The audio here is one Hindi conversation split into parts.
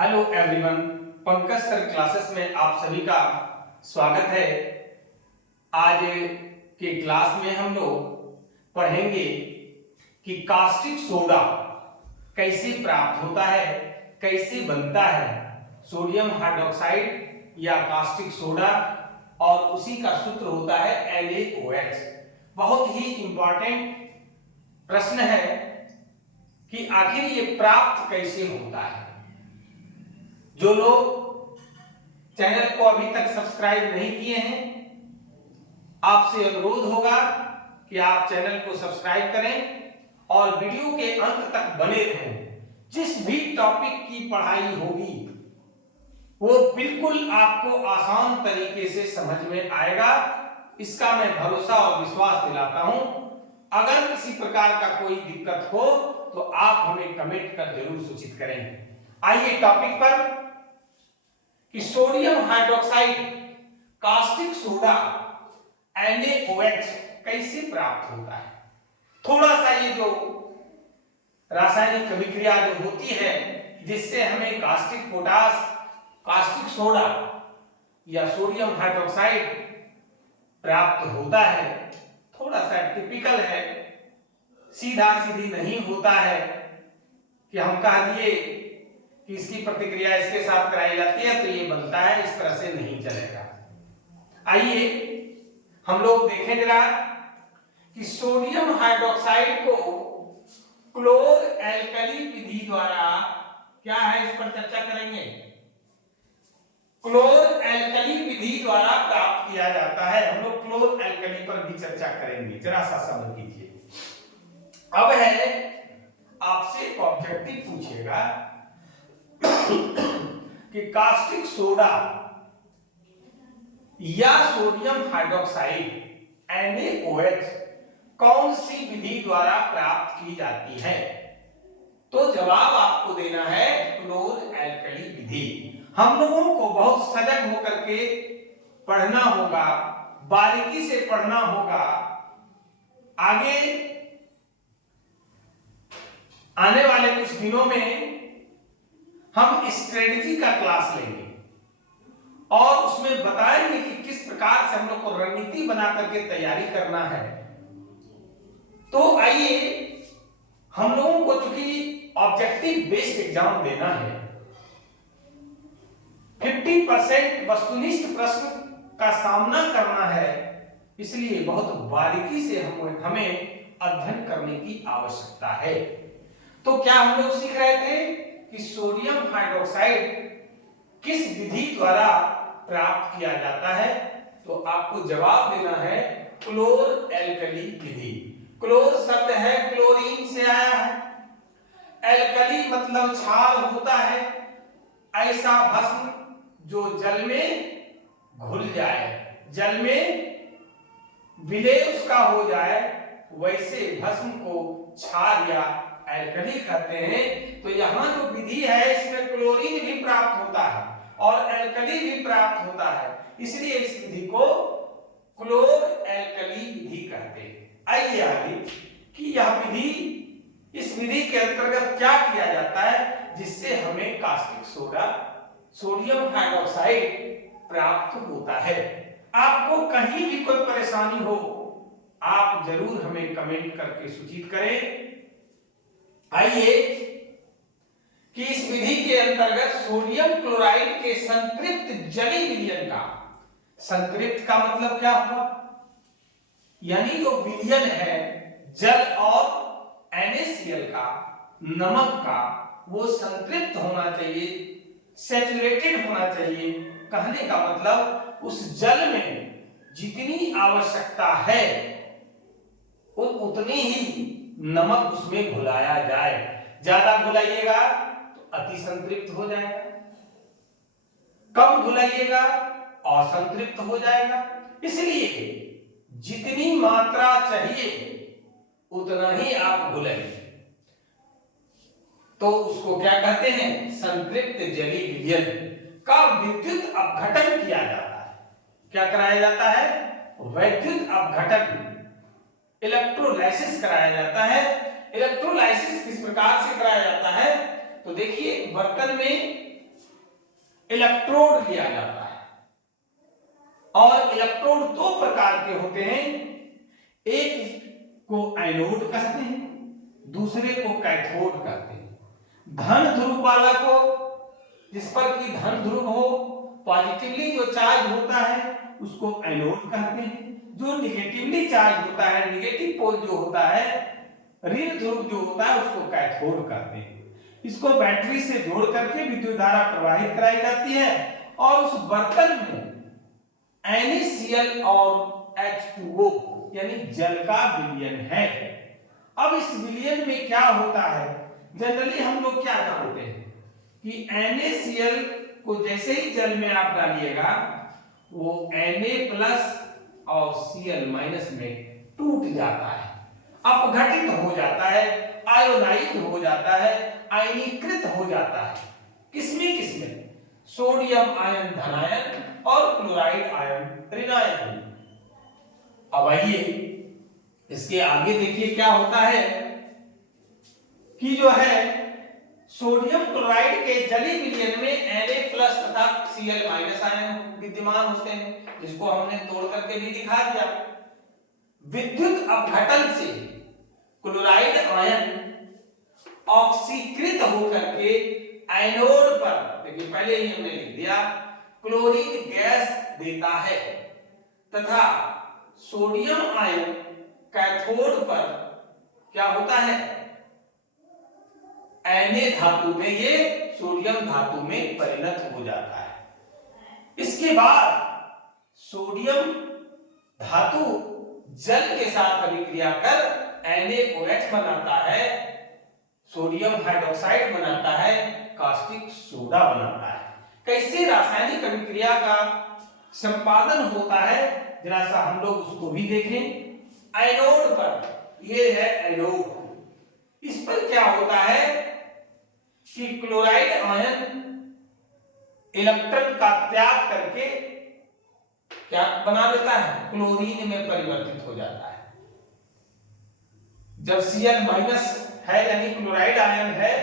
Hello everyone, Pankaj sir classes में आप सभी का स्वागत है। आज के क्लास में हम लोग पढ़ेंगे कि कास्टिक सोडा कैसे प्राप्त होता है, कैसे बनता है, सोडियम हाइड्रोक्साइड या कास्टिक सोडा, और उसी का सूत्र होता है NaOH। बहुत ही इंपॉर्टेंट प्रश्न है कि आखिर ये प्राप्त कैसे होता है। जो लोग चैनल को अभी तक सब्सक्राइब नहीं किए हैं, आपसे अनुरोध होगा कि आप चैनल को सब्सक्राइब करें और वीडियो के अंत तक बने रहें। जिस भी टॉपिक की पढ़ाई होगी वो बिल्कुल आपको आसान तरीके से समझ में आएगा, इसका मैं भरोसा और विश्वास दिलाता हूं। अगर किसी प्रकार का कोई दिक्कत हो तो आप हमें कमेंट कर जरूर सूचित करें। आइए टॉपिक पर कि sodium hydroxide, caustic soda, NaOH कैसे प्राप्त होता है। थोड़ा सा ये जो रासायनिक अभिक्रिया जो होती है जिससे हमें कास्टिक पोटास, कास्टिक सोडा या सोडियम हाइड्रोक्साइड प्राप्त होता है, थोड़ा सा टिपिकल है, सीधा सीधी नहीं होता है कि हम कह दिए कि इसकी प्रतिक्रिया इसके साथ कराई जाती है तो ये बनता है, इस तरह से नहीं चलेगा। आइए हम लोग देखें जरा कि सोडियम हाइड्रोक्साइड को क्लोर एल्कली विधि द्वारा क्या है, इस पर चर्चा करेंगे। क्लोर एल्कली विधि द्वारा प्राप्त किया जाता है। हम लोग क्लोर एल्कली पर भी चर्चा करेंगे, जरा सा सब्र कीजिए। अब है आपसे ऑब्जेक्टिव पूछेगा कि कास्टिक सोडा या सोडियम हाइड्रोक्साइड NaOH कौन सी विधि द्वारा प्राप्त की जाती है, तो जवाब आपको देना है क्लोर एल्कली विधि। हम लोगों को बहुत सजग होकर के पढ़ना होगा, बारीकी से पढ़ना होगा। आगे आने वाले कुछ दिनों में हम स्ट्रेटजी का क्लास लेंगे और उसमें बताएंगे कि किस प्रकार से हम लोग को रणनीति बना करके तैयारी करना है। तो आइए, हम लोगों को चूंकि ऑब्जेक्टिव बेस्ड एग्जाम देना है, 50% वस्तुनिष्ठ प्रश्न का सामना करना है, इसलिए बहुत बारीकी से हमें अध्ययन करने की आवश्यकता है। तो क्या हम लोग सीख रहे थे कि सोडियम हाइड्रोक्साइड किस विधि द्वारा प्राप्त किया जाता है, तो आपको जवाब देना है क्लोर एल्कली विधि। क्लोर शब्द है क्लोरीन से आया है, एल्कली मतलब क्षार होता है, ऐसा भस्म जो जल में घुल जाए, जल में विलय उसका हो जाए, वैसे भस्म को क्षार या एल्कली कहते हैं। तो यहां जो विधि है इसमें क्लोरीन भी प्राप्त होता है और एल्कली भी प्राप्त होता है, इसलिए इस विधि को क्लोर एल्कली विधि कहते हैं। आइए आगे कि यह विधि, इस विधि के अंतर्गत क्या किया जाता है जिससे हमें कास्टिक सोडा, सोडियम हाइड्रोक्साइड प्राप्त होता है। आपको कहीं भी कोई परेशानी हो आप जरूर हमें कमेंट करके सूचित करें। आइए कि इस विधि के अंतर्गत सोडियम क्लोराइड के संतृप्त जलीय विलयन का, संतृप्त का मतलब क्या हुआ, यानी जो विलयन है जल और NaCl का, नमक का, वो संतृप्त होना चाहिए, सैचुरेटेड होना चाहिए। कहने का मतलब उस जल में जितनी आवश्यकता है उतनी ही नमक उसमें घुलाया जाए। ज्यादा घुलाइएगा तो अति संतृप्त हो जाएगा, कम घुलाइएगा असंतृप्त हो जाएगा। इसलिए जितनी मात्रा चाहिए उतना ही आप घुलाइए, तो उसको क्या कहते हैं, संतृप्त जलीय विलयन का विद्युत अपघटन किया जाता है। क्या कराया जाता है, वैद्युत अपघटन, इलेक्ट्रोलाइसिस कराया जाता है। इलेक्ट्रोलाइसिस किस प्रकार से कराया जाता है, तो देखिए बर्तन में इलेक्ट्रोड लिया जाता है और इलेक्ट्रोड दो प्रकार के होते हैं, एक को एनोड कहते हैं, दूसरे को कैथोड कहते हैं। धन ध्रुव वाला को, जिस पर कि धन ध्रुव हो, पॉजिटिवली जो चार्ज होता है उसको एनोड कहते हैं। जो निगेटिवली चार्ज होता है, निगेटिव पोल जो होता है, ऋण ध्रुव जो होता है, उसको कैथोड कहते हैं। इसको बैटरी से जोड़ करके विद्युत धारा प्रवाहित कराई जाती है और उस बर्तन में NaCl और H2O यानी जल का विलयन है। अब इस विलयन में क्या होता है, जनरली हम लोग क्या जानते हैं कि NaCl को जैसे ही जल में आप डालिएगा वो Na+ और Cl- में टूट जाता है, अपघटित हो जाता है, आयोनाइज हो जाता है, आयनीकृत हो जाता है। किसमें किसमें? सोडियम आयन धनायन और क्लोराइड आयन ऋणायन। अब आइए इसके आगे देखिए क्या होता है कि जो है सोडियम क्लोराइड के जलीय विलयन में Na+ तथा Cl- आयन विद्यमान होते हैं, जिसको हमने तोड़ करके भी दिखा दिया। विद्युत अपघटन से क्लोराइड आयन ऑक्सीकृत होकर के एनोड पर, देखिए पहले ही हमने लिख दिया, क्लोरीन गैस देता है तथा सोडियम आयन कैथोड पर क्या होता है, Na धातु में, ये सोडियम धातु में परिणत हो जाता है। इसके बाद सोडियम धातु जल के साथ अभिक्रिया कर NaOH बनाता है, सोडियम हाइड्रोक्साइड बनाता है, कास्टिक सोडा बनाता है। कैसे रासायनिक अभिक्रिया का संपादन होता है जरा सा हम लोग उसको भी देखें। एनोड पर, ये है एनोड, इस पर क्या होता है कि क्लोराइड आयन इलेक्ट्रॉन का त्याग करके क्या बना देता है, क्लोरीन में परिवर्तित हो जाता है। जब Cl- है यानी क्लोराइड आयन है,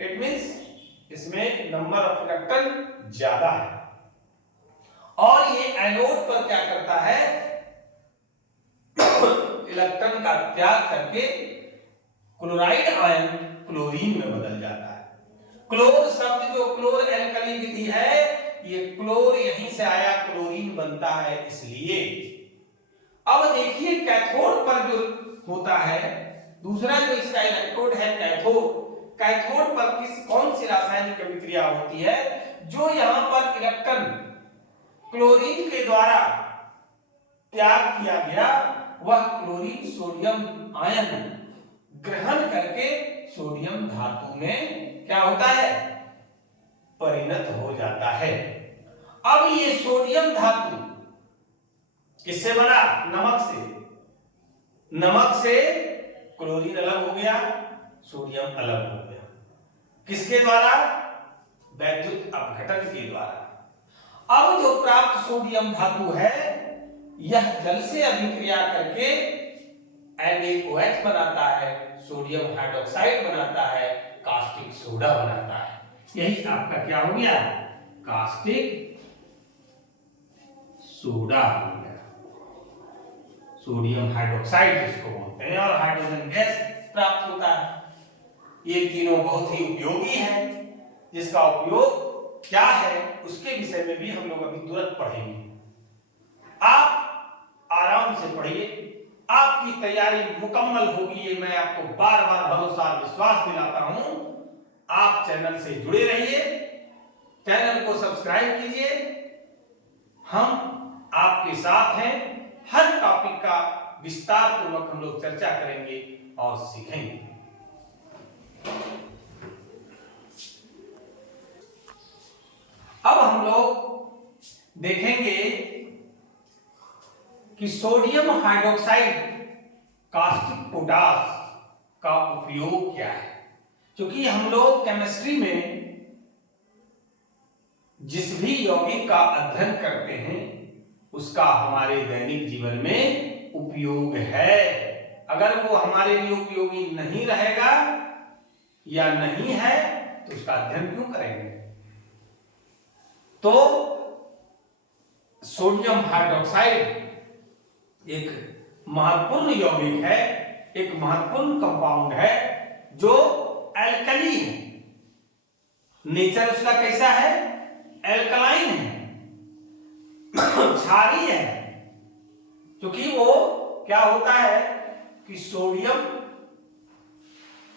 इट मींस इसमें नंबर ऑफ इलेक्ट्रॉन ज्यादा है और ये एनोड पर क्या करता है, इलेक्ट्रॉन का त्याग करके क्लोराइड आयन क्लोरीन में बदल जाता है। क्लोर शब्द जो क्लोर एल्कली विधि है, ये क्लोर यहीं से आया, क्लोरीन बनता है इसलिए। अब देखिए कैथोड पर जो होता है, दूसरा जो इसका इलेक्ट्रोड है कैथोड, कैथोड पर कौन सी रासायनिक अभिक्रिया होती है, जो यहां पर इलेक्ट्रॉन क्लोरीन के द्वारा त्याग किया गया, वह क्लोरीन सोडियम आयन ग्रहण करके सोडियम धातु में क्या होता है, परिणत हो जाता है। अब ये सोडियम धातु किससे बना, नमक से, नमक से क्लोरीन अलग हो गया, सोडियम अलग हो गया, किसके द्वारा, वैद्युत अपघटन के द्वारा। अब जो प्राप्त सोडियम धातु है, यह जल से अभिक्रिया करके NaOH बनाता है, सोडियम हाइड्रोक्साइड बनाता है, कास्टिक सोडा बनाता है। यही आपका क्या हो गया, कास्टिक सोडा हो गया, सोडियम हाइड्रोक्साइड जिसको बोलते हैं, और हाइड्रोजन गैस प्राप्त होता है। ये तीनों बहुत ही उपयोगी है, जिसका उपयोग क्या है उसके विषय में भी हम लोग अभी तुरंत पढ़ेंगे। आप आराम से पढ़िए, आपकी तैयारी मुकम्मल होगी, ये मैं आपको बार बार भरोसा और विश्वास दिलाता हूं। आप चैनल से जुड़े रहिए, चैनल को सब्सक्राइब कीजिए, हम आपके साथ हैं, हर टॉपिक का विस्तार पूर्वक हम लोग चर्चा करेंगे और सीखेंगे। अब हम लोग देखेंगे कि सोडियम हाइड्रोक्साइड कास्टिक पोटास का उपयोग क्या है। क्योंकि हम लोग केमिस्ट्री में जिस भी यौगिक का अध्ययन करते हैं उसका हमारे दैनिक जीवन में उपयोग है। अगर वो हमारे लिए उपयोगी नहीं रहेगा या नहीं है तो उसका अध्ययन क्यों करेंगे। तो सोडियम हाइड्रोक्साइड एक महत्वपूर्ण यौगिक है, एक महत्वपूर्ण कंपाउंड है जो एल्कली है। नेचर उसका कैसा है? एल्कलाइन है, क्षारीय है। क्योंकि वो क्या होता है कि सोडियम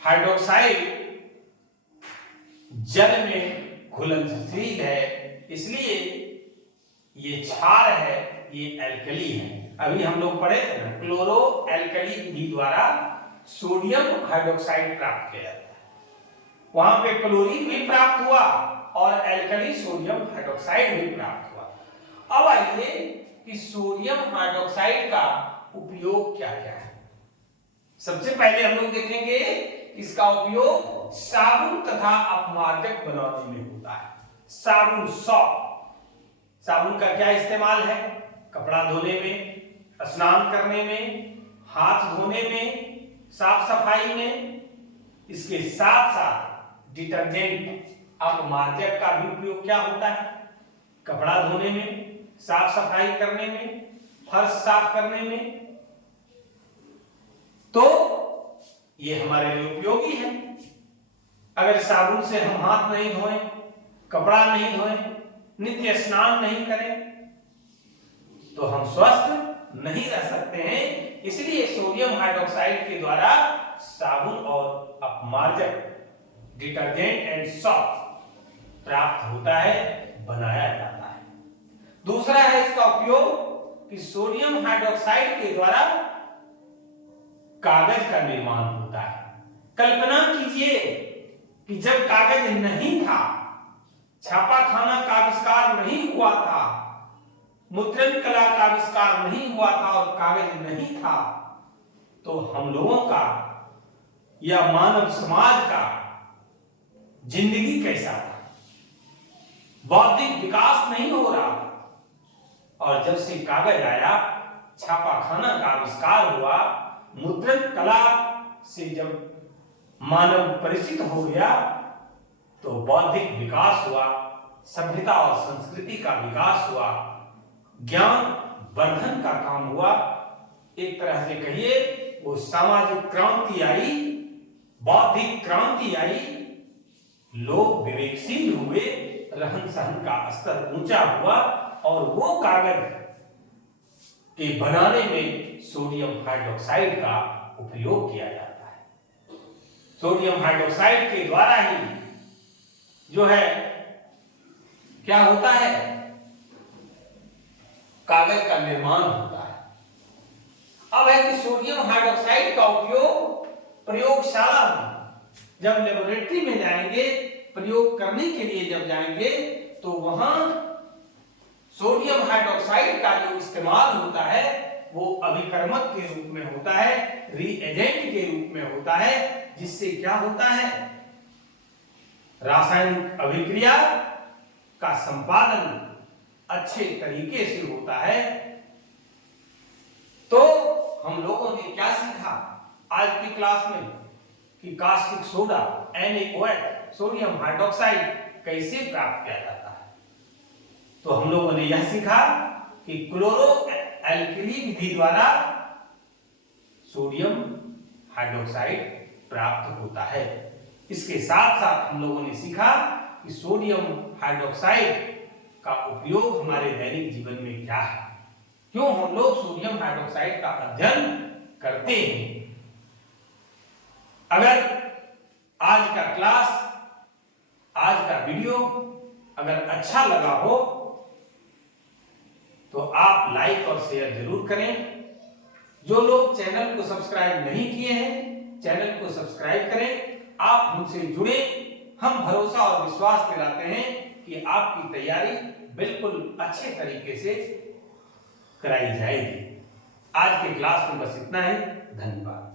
हाइड्रोक्साइड जल में घुलनशील है, इसलिए ये क्षार है, ये एल्कली है। अभी हम लोग पढ़े थे ना, क्लोरो एल्कली विधि द्वारा सोडियम हाइड्रोक्साइड प्राप्त किया जाता है। वहां पे क्लोरीन भी प्राप्त हुआ और एल्कली सोडियम हाइड्रोक्साइड भी प्राप्त हुआ। अब आइए कि सोडियम हाइड्रोक्साइड का उपयोग क्या क्या है। सबसे पहले हम लोग देखेंगे इसका उपयोग साबुन तथा अपमार्जक बनाने में होता है। साबुन, साबुन का क्या इस्तेमाल है? कपड़ा धोने में, स्नान करने में, हाथ धोने में, साफ सफाई में। इसके साथ साथ डिटर्जेंट, अपमार्जक का भी उपयोग क्या होता है? कपड़ा धोने में, साफ सफाई करने में, फर्श साफ करने में। तो ये हमारे लिए उपयोगी है। अगर साबुन से हम हाथ नहीं धोएं, कपड़ा नहीं धोएं, नित्य स्नान नहीं करें, तो हम स्वस्थ नहीं रह सकते हैं। इसलिए सोडियम हाइड्रोक्साइड के द्वारा साबुन और अपमार्जक, डिटर्जेंट एंड सॉल्ट प्राप्त होता है, बनाया जाता है। दूसरा है इसका उपयोग कि सोडियम हाइड्रोक्साइड के द्वारा कागज का निर्माण होता है। कल्पना कीजिए कि जब कागज नहीं था, छापाखाना का आविष्कार नहीं हुआ था, मुद्रण कला का आविष्कार नहीं हुआ था और कागज नहीं था, तो हम लोगों का या मानव समाज का जिंदगी कैसा था? बौद्धिक विकास नहीं हो रहा। और जब से कागज आया, छापाखाना का आविष्कार हुआ, मुद्रण कला से जब मानव परिचित हो गया, तो बौद्धिक विकास हुआ, सभ्यता और संस्कृति का विकास हुआ, ज्ञान वर्धन का काम हुआ। एक तरह से कहिए वो सामाजिक क्रांति आई, बौद्धिक क्रांति आई, लोग विवेकशील हुए, रहन सहन का स्तर ऊंचा हुआ और वो कागज के बनाने में सोडियम हाइड्रोक्साइड का उपयोग किया जाता है। सोडियम हाइड्रोक्साइड के द्वारा ही जो है क्या होता है, कागज का निर्माण होता है। अब है कि सोडियम हाइड्रोक्साइड का उपयोग प्रयोगशाला में, जब लेबोरेटरी में जाएंगे, प्रयोग करने के लिए जब जाएंगे, तो वहां सोडियम हाइड्रोक्साइड का जो इस्तेमाल होता है वो अभिकर्मक के रूप में होता है, रिएजेंट के रूप में होता है, जिससे क्या होता है, रासायनिक अभिक्रिया का संपादन अच्छे तरीके से होता है। तो हम लोगों ने क्या सीखा आज की क्लास में कि caustic soda, NaOH, sodium hydroxide कैसे प्राप्त किया जाता है। तो हम लोगों ने यह सीखा कि क्लोरो एल्कली विधि द्वारा सोडियम हाइड्रोक्साइड प्राप्त होता है। इसके साथ साथ हम लोगों ने सीखा कि सोडियम हाइड्रोक्साइड का उपयोग हमारे दैनिक जीवन में क्या है, क्यों हम लोग सोडियम हाइड्रोक्साइड का अध्ययन करते हैं। अगर आज का क्लास, आज का वीडियो अगर अच्छा लगा हो तो आप लाइक और शेयर जरूर करें। जो लोग चैनल को सब्सक्राइब नहीं किए हैं, चैनल को सब्सक्राइब करें। आप हमसे जुड़े, हम भरोसा और विश्वास दिलाते हैं कि आपकी तैयारी बिल्कुल अच्छे तरीके से कराई जाएगी। आज के क्लास में बस इतना ही। धन्यवाद।